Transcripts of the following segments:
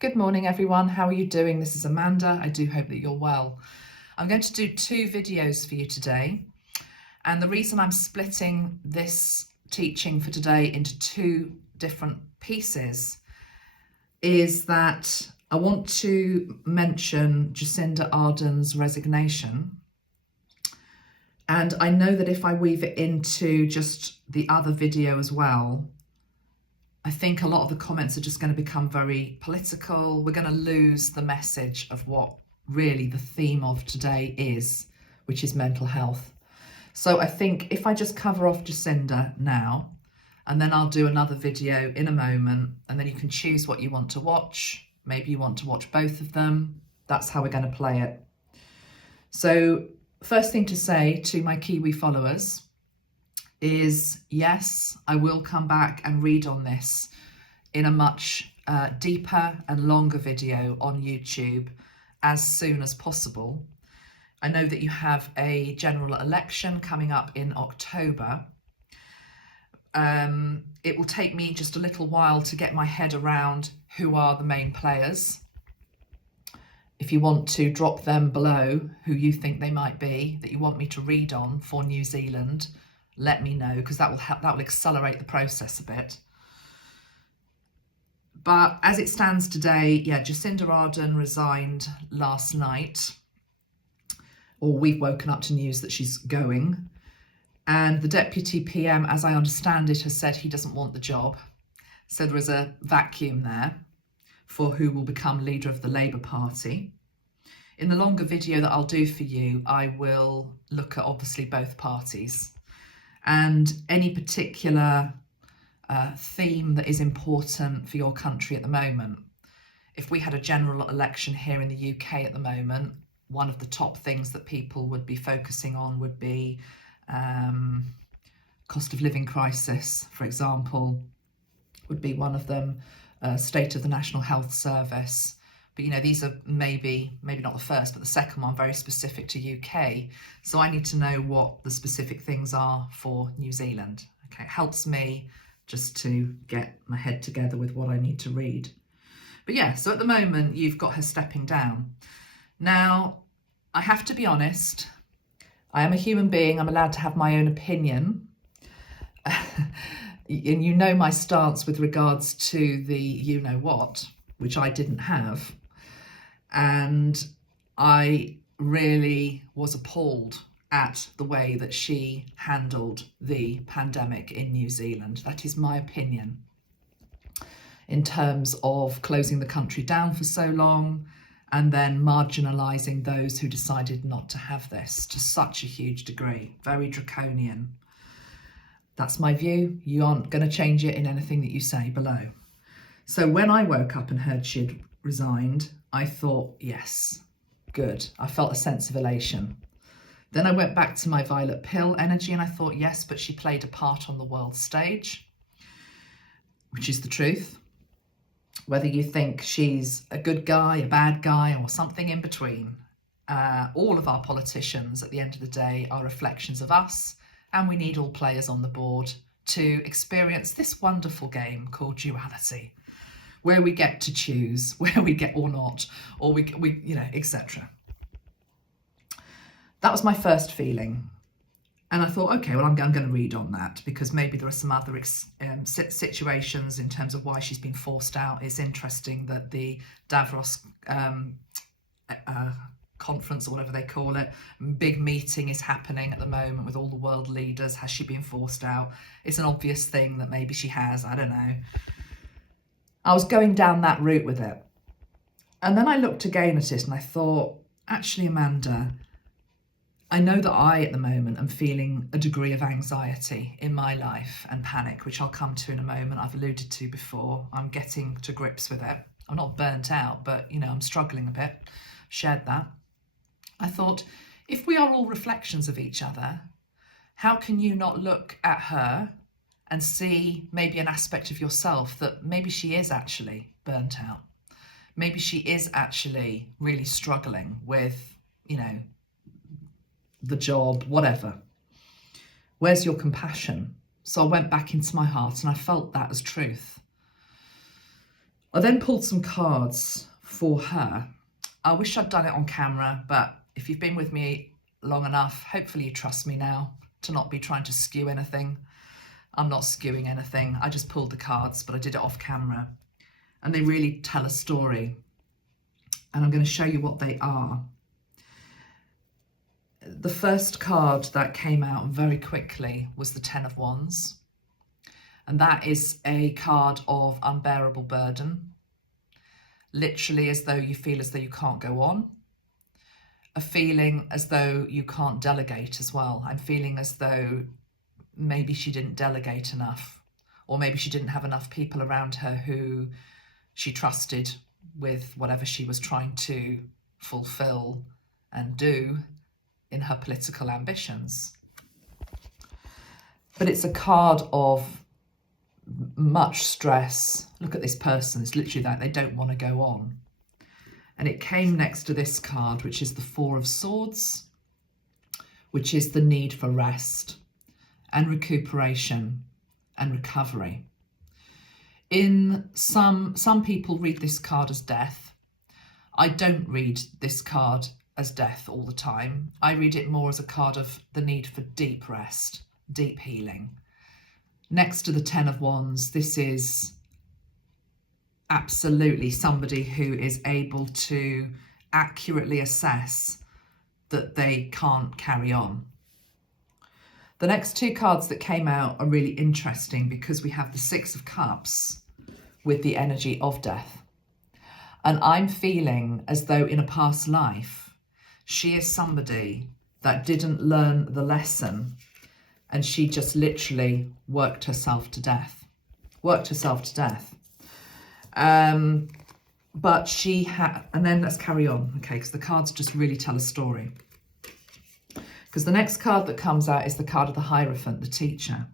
Good morning, everyone. How are you doing? This is Amanda. I do hope that you're well. I'm going to do two videos for you today. And the reason I'm splitting this teaching for today into two different pieces is that I want to mention Jacinda Ardern's resignation. And I know that if I weave it into just the other video as well, I think a lot of the comments are just going to become very political. We're going to lose the message of what really the theme of today is, which is mental health. So I think if I just cover off Jacinda now, and then I'll do another video in a moment, and then you can choose what you want to watch. Maybe you want to watch both of them. That's how we're going to play it. So first thing to say to my Kiwi followers is, yes, I will come back and read on this in a much deeper and longer video on YouTube as soon as possible. I know that you have a general election coming up in October. It will take me just a little while to get my head around who are the main players. If you want to drop them below, who you think they might be, that you want me to read on for New Zealand, let me know, because that will help, that will accelerate the process a bit. But as it stands today, yeah, Jacinda Ardern resigned last night, or we've woken up to news that she's going. And the deputy PM, as I understand it, has said he doesn't want the job. So there is a vacuum there for who will become leader of the Labour Party. In the longer video that I'll do for you, I will look at obviously both parties and any particular theme that is important for your country at the moment. If we had a general election here in the UK at the moment, one of the top things that people would be focusing on would be cost of living crisis, for example, would be one of them, state of the National Health Service. But, you know, these are maybe not the first, but the second one, very specific to UK. So I need to know what the specific things are for New Zealand. Okay, it helps me just to get my head together with what I need to read. But yeah, so at the moment, you've got her stepping down. Now, I have to be honest, I am a human being. I'm allowed to have my own opinion. And you know my stance with regards to the you-know-what, which I didn't have. And I really was appalled at the way that she handled the pandemic in New Zealand. That is my opinion. In terms of closing the country down for so long and then marginalising those who decided not to have this to such a huge degree, very draconian. That's my view. You aren't going to change it in anything that you say below. So when I woke up and heard she'd resigned, I thought, yes, good. I felt a sense of elation. Then I went back to my violet pill energy and I thought, yes, but she played a part on the world stage, which is the truth. Whether you think she's a good guy, a bad guy, or something in between, all of our politicians at the end of the day are reflections of us, and we need all players on the board to experience this wonderful game called duality, where we get to choose, where we get or not, or we you know, etc. That was my first feeling. And I thought, okay, well, I'm going to read on that because maybe there are some other situations in terms of why she's been forced out. It's interesting that the Davos conference, or whatever they call it, big meeting is happening at the moment with all the world leaders. Has she been forced out? It's an obvious thing that maybe she has. I don't know. I was going down that route with it. And then I looked again at it and I thought, actually, Amanda, I know that I, at the moment, am feeling a degree of anxiety in my life and panic, which I'll come to in a moment. I've alluded to before. I'm getting to grips with it. I'm not burnt out, but, you know, I'm struggling a bit. Shared that. I thought, if we are all reflections of each other, how can you not look at her and see maybe an aspect of yourself that maybe she is actually burnt out? Maybe she is actually really struggling with, you know, the job, whatever. Where's your compassion? So I went back into my heart and I felt that as truth. I then pulled some cards for her. I wish I'd done it on camera, but if you've been with me long enough, hopefully you trust me now to not be trying to skew anything. I'm not skewing anything. I just pulled the cards, but I did it off camera. And they really tell a story. And I'm going to show you what they are. The first card that came out very quickly was the Ten of Wands. And that is a card of unbearable burden. Literally as though you feel as though you can't go on. A feeling as though you can't delegate as well. I'm feeling as though maybe she didn't delegate enough, or maybe she didn't have enough people around her who she trusted with whatever she was trying to fulfill and do in her political ambitions. But it's a card of much stress. Look at this person, it's literally that they don't want to go on. And it came next to this card, which is the Four of Swords, which is the need for rest and recuperation and recovery. In some people read this card as death. I don't read this card as death all the time. I read it more as a card of the need for deep rest, deep healing. Next to the Ten of Wands, this is absolutely somebody who is able to accurately assess that they can't carry on. The next two cards that came out are really interesting because we have the Six of Cups with the energy of death. And I'm feeling as though in a past life, she is somebody that didn't learn the lesson and she just literally worked herself to death. But she had, and then let's carry on, okay, because the cards just really tell a story. Because the next card that comes out is the card of the Hierophant, the teacher.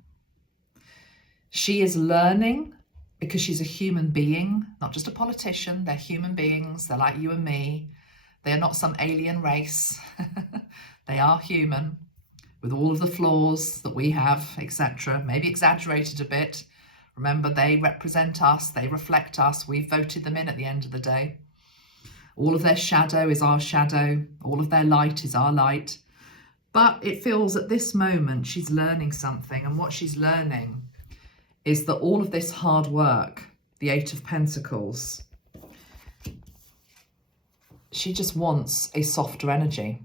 She is learning because she's a human being, not just a politician. They're human beings. They're like you and me. They are not some alien race. They are human with all of the flaws that we have, etc. Maybe exaggerated a bit. Remember, they represent us. They reflect us. We voted them in at the end of the day. All of their shadow is our shadow. All of their light is our light. But it feels at this moment she's learning something, and what she's learning is that all of this hard work, the Eight of Pentacles, she just wants a softer energy.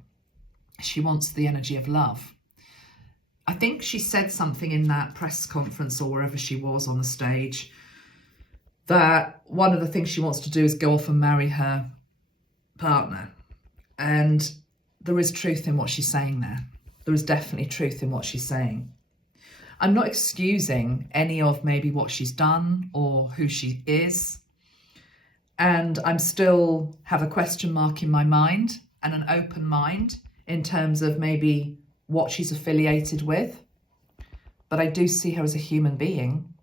She wants the energy of love. I think she said something in that press conference or wherever she was on the stage that one of the things she wants to do is go off and marry her partner. And there is truth in what she's saying there. There is definitely truth in what she's saying. I'm not excusing any of maybe what she's done or who she is. And I'm still have a question mark in my mind and an open mind in terms of maybe what she's affiliated with. But I do see her as a human being.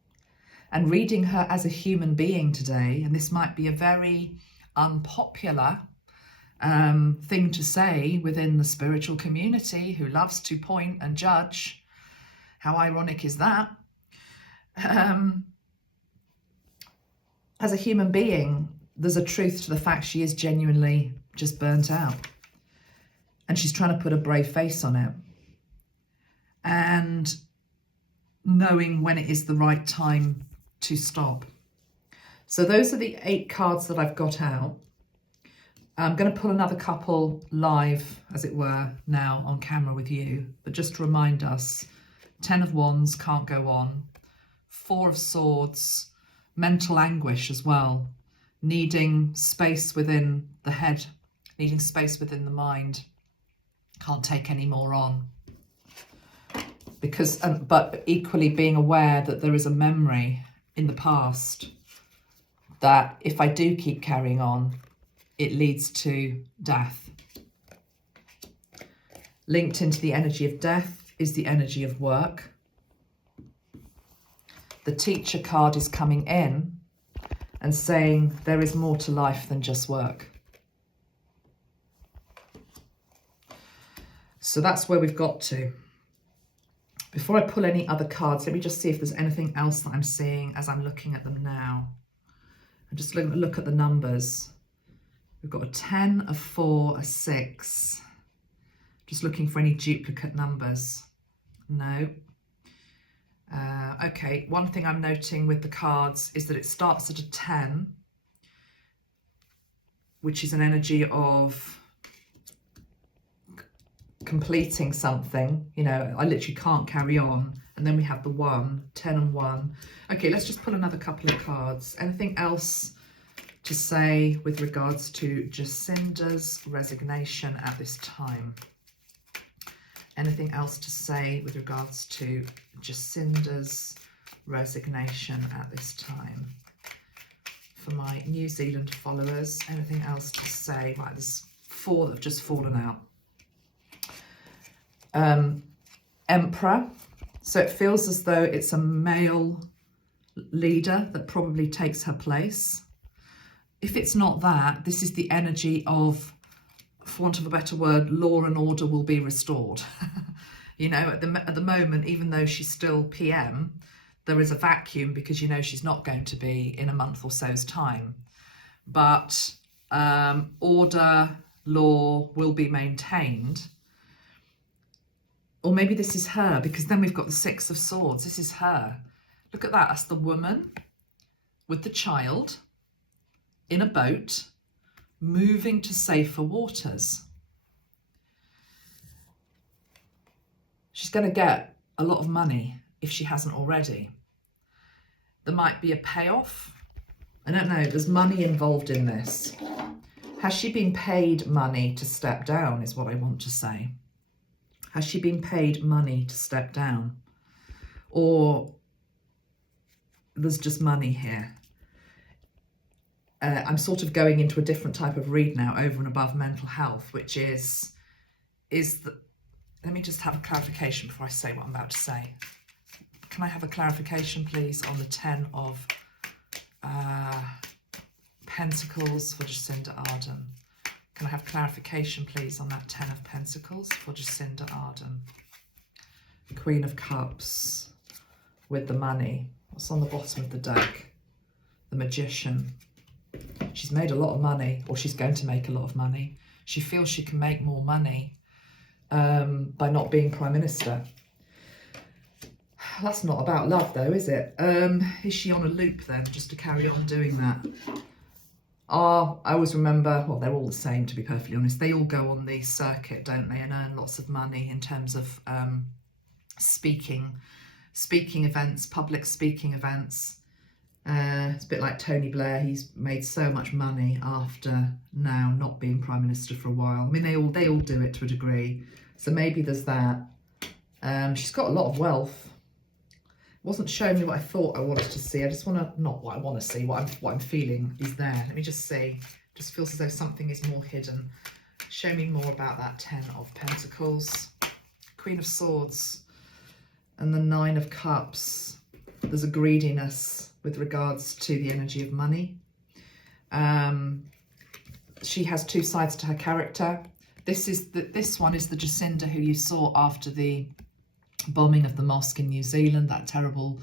And reading her as a human being today, and this might be a very unpopular thing to say within the spiritual community who loves to point and judge. How ironic is that? As a human being, there's a truth to the fact she is genuinely just burnt out. And she's trying to put a brave face on it. And knowing when it is the right time to stop. So those are the 8 cards that I've got out. I'm going to pull another couple live, as it were, now on camera with you. But just to remind us, 10 of Wands, can't go on. 4 of Swords, mental anguish as well. Needing space within the head, needing space within the mind. Can't take any more on. Because, but equally being aware that there is a memory in the past that if I do keep carrying on, it leads to death. Linked into the energy of death is the energy of work. The teacher card is coming in and saying there is more to life than just work. So that's where we've got to. Before I pull any other cards, let me just see if there's anything else that I'm seeing as I'm looking at them now. I'm just going to look at the numbers. We've got a 10, a 4, a 6. Just looking for any duplicate numbers. No. Okay, one thing I'm noting with the cards is that it starts at a 10, which is an energy of completing something. You know, I literally can't carry on. And then we have the 1, 10 and 1. Okay, let's just pull another couple of cards. Anything else to say with regards to Jacinda's resignation at this time? Anything else to say with regards to Jacinda's resignation at this time? For my New Zealand followers, anything else to say? Right, there's 4 that have just fallen out. Emperor. So it feels as though it's a male leader that probably takes her place. If it's not that, this is the energy of, for want of a better word, law and order will be restored. You know, at the moment, even though she's still PM, there is a vacuum because you know she's not going to be in a month or so's time. But order, law will be maintained. Or maybe this is her, because then we've got the 6 of Swords. This is her. Look at that. That's the woman with the child in a boat moving to safer waters. She's going to get a lot of money if she hasn't already. There might be a payoff. I don't know. There's money involved in this. Has she been paid money to step down is what I want to say. Has she been paid money to step down? Or there's just money here? I'm sort of going into a different type of read now, over and above mental health, which is the... Let me just have a clarification before I say what I'm about to say. Can I have a clarification, please, on the 10 of Pentacles for Jacinda Ardern? Can I have clarification, please, on that 10 of Pentacles for Jacinda Ardern? Queen of Cups with the money. What's on the bottom of the deck? The Magician. She's made a lot of money, or she's going to make a lot of money. She feels she can make more money by not being Prime Minister. That's not about love, though, is it? Is she on a loop, then, just to carry on doing that? I always remember, well, they're all the same, to be perfectly honest. They all go on the circuit, don't they, and earn lots of money in terms of speaking events, public speaking events. It's a bit like Tony Blair. He's made so much money after now not being Prime Minister for a while. I mean, they all do it to a degree. So maybe there's that. She's got a lot of wealth. Wasn't showing me what I thought I wanted to see. I just want to, not what I want to see, what I'm feeling is there. Let me just see. Just feels as though something is more hidden. Show me more about that 10 of Pentacles. Queen of Swords and the 9 of Cups. There's a greediness with regards to the energy of money. She has 2 sides to her character. This one is the Jacinda who you saw after the bombing of the mosque in New Zealand, that terrible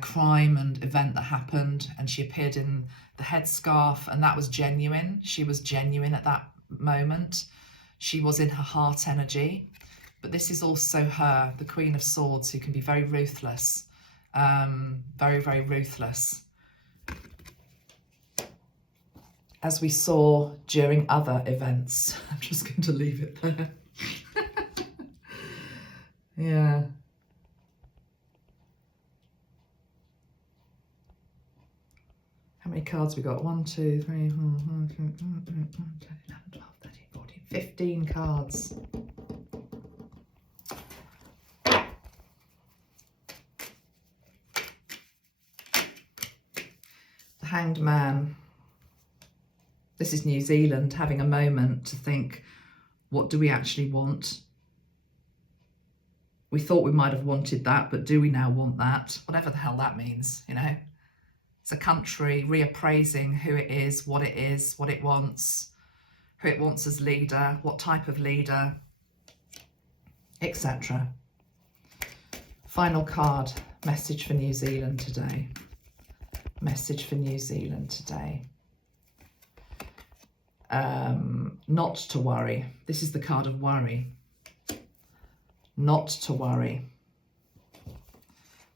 crime and event that happened, and she appeared in the headscarf, and that was genuine. She was genuine at that moment. She was in her heart energy. But this is also her, the Queen of Swords, who can be very ruthless. Very, very ruthless. As we saw during other events. I'm just going to leave it there. Yeah. How many cards we got? 1, 2, 3, 4, 5, 6, 7, 8, 9, 10, 11, 12, 13, 14, 15 cards. The Hanged Man. This is New Zealand having a moment to think, what do we actually want? We thought we might have wanted that, but do we now want that? Whatever the hell that means, you know. It's a country reappraising who it is, what it wants, who it wants as leader, what type of leader, etc. Final card, message for New Zealand today. message for New Zealand today. Not to worry. This is the card of worry. Not to worry.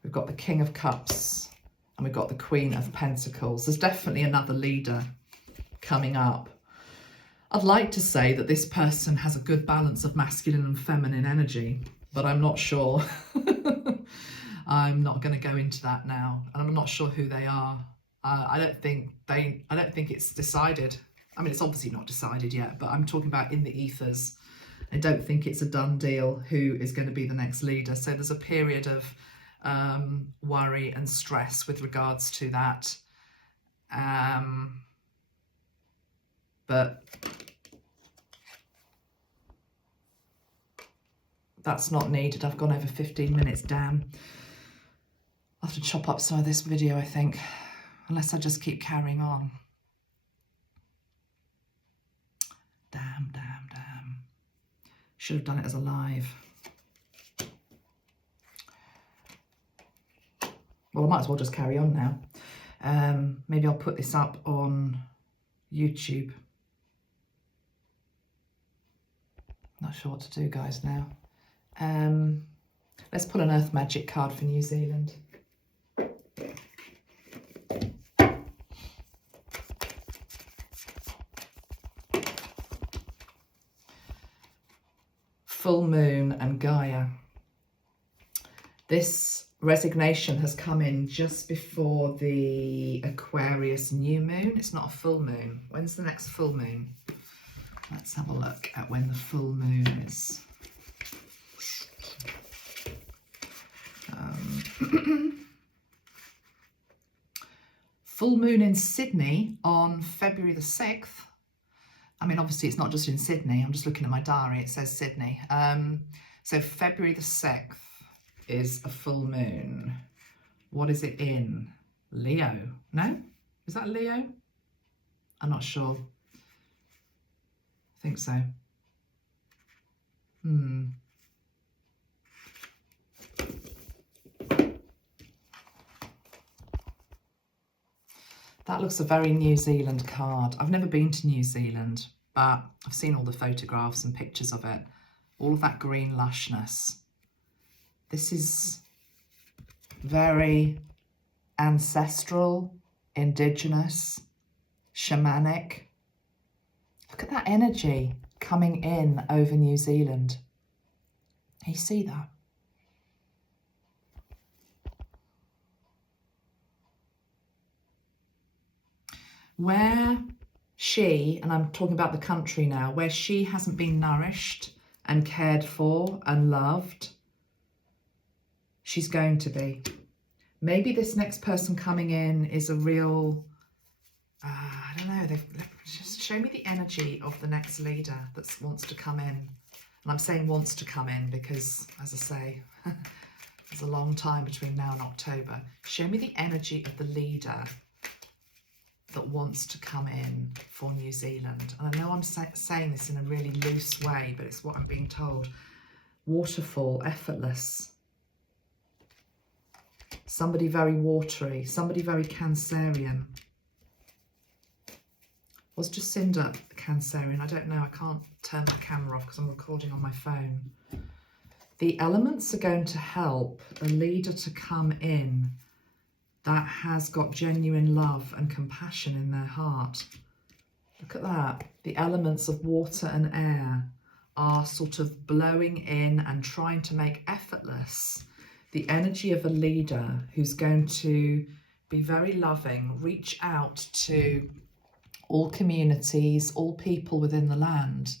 We've got the King of Cups and we've got the Queen of Pentacles. There's definitely another leader coming up. I'd like to say that this person has a good balance of masculine and feminine energy, but I'm not sure. I'm not going to go into that now, and I'm not sure who they are. I don't think it's decided. I mean, it's obviously not decided yet, but I'm talking about in the ethers. I don't think it's a done deal who is going to be the next leader. So there's a period of worry and stress with regards to that. But that's not needed. I've gone over 15 minutes, damn. I'll have to chop up some of this video, I think, unless I just keep carrying on. Damn. Should have done it as a live. Well, I might as well just carry on now. Maybe I'll put this up on YouTube. Not sure what to do, guys, now. Let's pull an Earth Magic card for New Zealand. Full Moon and Gaia. This resignation has come in just before the Aquarius new moon. It's not a full moon. When's the next full moon? Let's have a look at when the full moon is. Full moon in Sydney on February the 6th. I mean, obviously it's not just in Sydney. I'm just looking at my diary. It says Sydney. So February the 6th is a full moon. What is it in? Leo? No? Is that Leo? I'm not sure. I think so. That looks a very New Zealand card. I've never been to New Zealand, but I've seen all the photographs and pictures of it. All of that green lushness. This is very ancestral, indigenous, shamanic. Look at that energy coming in over New Zealand. Can you see that? Where she, and I'm talking about the country now, where she hasn't been nourished and cared for and loved, she's going to be. Maybe this next person coming in is a real, I don't know, just show me the energy of the next leader that wants to come in. And I'm saying wants to come in because, as I say, there's a long time between now and October. Show me the energy of the leader that wants to come in for New Zealand. And I know I'm saying this in a really loose way, but it's what I'm being told. Waterfall, effortless. Somebody very watery, somebody very Cancerian. Was Jacinda Cancerian? I don't know. I can't turn my camera off because I'm recording on my phone. The elements are going to help a leader to come in that has got genuine love and compassion in their heart. Look at that. The elements of water and air are sort of blowing in and trying to make effortless the energy of a leader who's going to be very loving, reach out to all communities, all people within the land,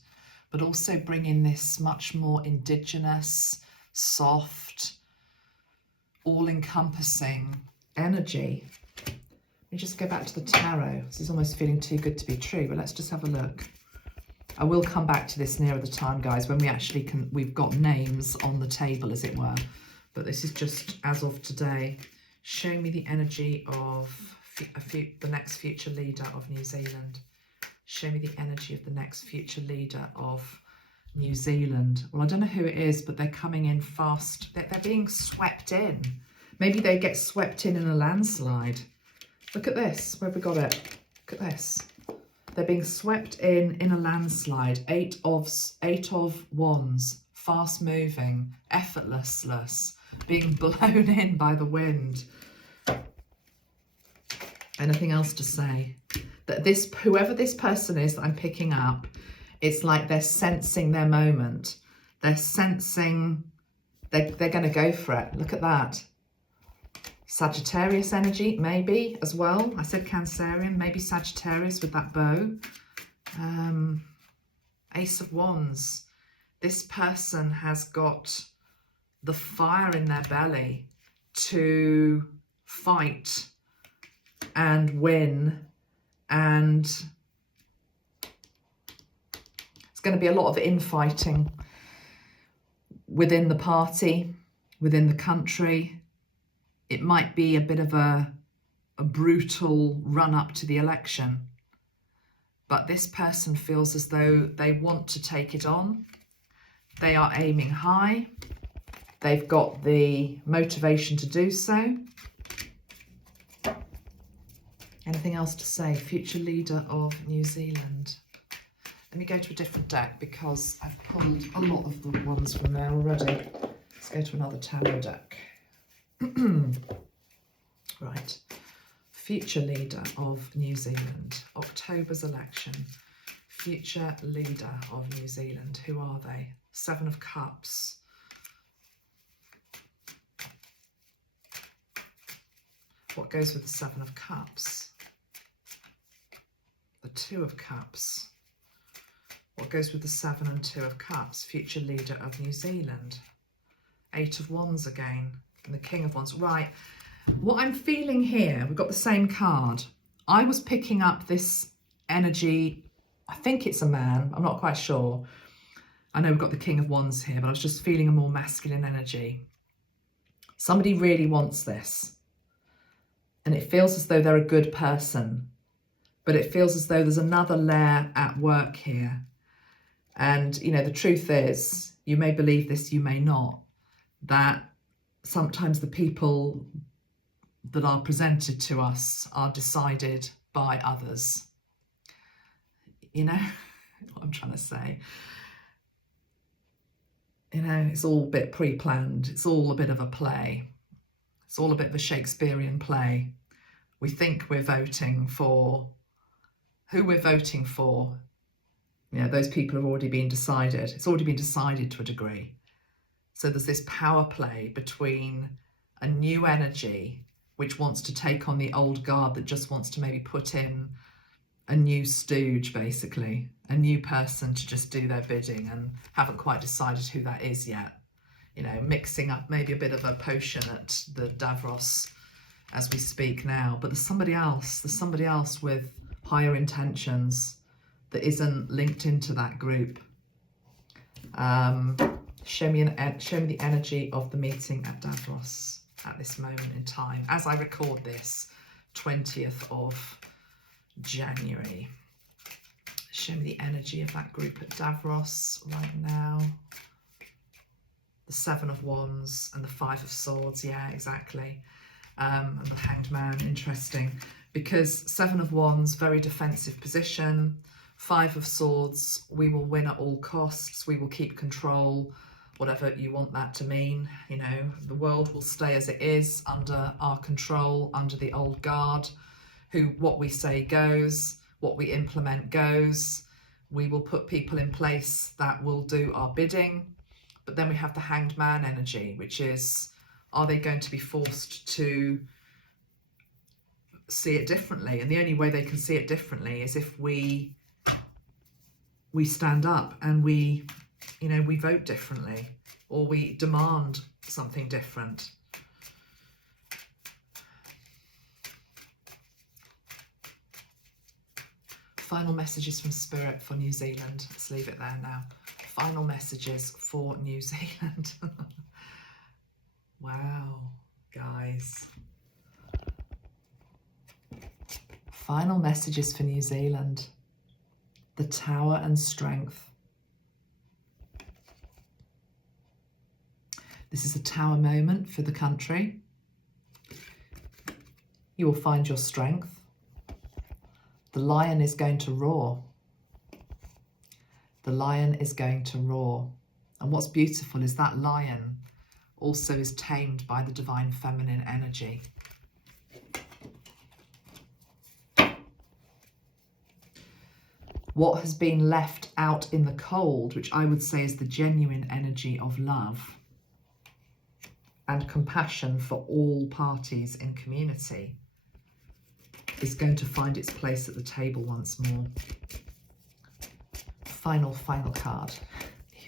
but also bring in this much more indigenous, soft, all-encompassing energy. Let me just go back to the tarot. This is almost feeling too good to be true, but let's just have a look. I will come back to this nearer the time, guys, when we actually we've got names on the table, as it were. But this is just as of today. Show me the energy of the next future leader of New Zealand. Show me the energy of the next future leader of New Zealand. Well, I don't know who it is, but they're coming in fast. They're being swept in. Maybe they get swept in a landslide. Look at this. Where have we got it? Look at this. They're being swept in a landslide. Eight of Wands. Fast moving. Effortless. Being blown in by the wind. Anything else to say? That this, whoever this person is that I'm picking up, it's like they're sensing their moment. They're sensing, they're going to go for it. Look at that. Sagittarius energy, maybe, as well. I said Cancerian, maybe Sagittarius with that bow. Ace of Wands. This person has got the fire in their belly to fight and win, and it's going to be a lot of infighting within the party, within the country. It might be a bit of a brutal run up to the election, but this person feels as though they want to take it on. They are aiming high. They've got the motivation to do so. Anything else to say? Future leader of New Zealand. Let me go to a different deck because I've pulled a lot of the ones from there already. Let's go to another tarot deck. Right. Future leader of New Zealand. October's election. Future leader of New Zealand. Who are they? Seven of Cups. What goes with the Seven of Cups? The Two of Cups. What goes with the 7 and 2 of Cups? Future leader of New Zealand. 8 of Wands again. And the King of Wands. Right. What I'm feeling here, we've got the same card. I was picking up this energy. I think it's a man. I'm not quite sure. I know we've got the King of Wands here, but I was just feeling a more masculine energy. Somebody really wants this. And it feels as though they're a good person. But it feels as though there's another layer at work here. And, you know, the truth is, you may believe this, you may not, that sometimes the people that are presented to us are decided by others. You know what I'm trying to say? You know, it's all a bit pre-planned. It's all a bit of a play. It's all a bit of a Shakespearean play. We think we're voting for who we're voting for. You know, those people have already been decided. It's already been decided to a degree. So there's this power play between a new energy which wants to take on the old guard that just wants to maybe put in a new stooge, basically, a new person to just do their bidding, and haven't quite decided who that is yet. You know, mixing up maybe a bit of a potion at the Davos as we speak now. But there's somebody else with higher intentions that isn't linked into that group. Show me the energy of the meeting at Davos at this moment in time. As I record this, 20th of January. Show me the energy of that group at Davos right now. The 7 of Wands and the 5 of Swords. Yeah, exactly. And the Hanged Man, interesting. Because 7 of Wands, very defensive position. 5 of Swords, we will win at all costs. We will keep control, whatever you want that to mean. You know, the world will stay as it is, under our control, under the old guard. What we say goes, what we implement goes. We will put people in place that will do our bidding. But then we have the Hanged Man energy, which is, are they going to be forced to see it differently? And the only way they can see it differently is if we stand up and we vote differently, or we demand something different. Final messages from Spirit for New Zealand. Let's leave it there now. Final messages for New Zealand. Wow, guys. Final messages for New Zealand. The Tower and Strength. This is a tower moment for the country. You will find your strength. The lion is going to roar. The lion is going to roar. And what's beautiful is that lion also is tamed by the divine feminine energy. What has been left out in the cold, which I would say is the genuine energy of love and compassion for all parties in community, is going to find its place at the table once more. Final card,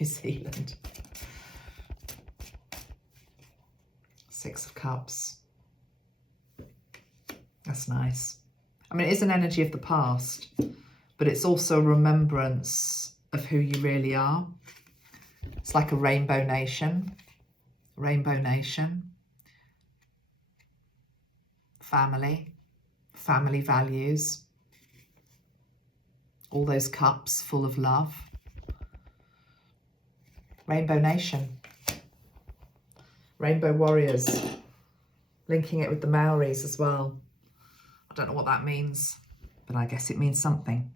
New Zealand. Six of Cups. That's nice. I mean, it is an energy of the past, but it's also a remembrance of who you really are. It's like a rainbow nation. Rainbow nation. Family. Family values. All those cups full of love. Rainbow nation. Rainbow warriors. Linking it with the Maoris as well. I don't know what that means, but I guess it means something.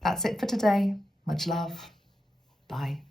That's it for today. Much love. Bye.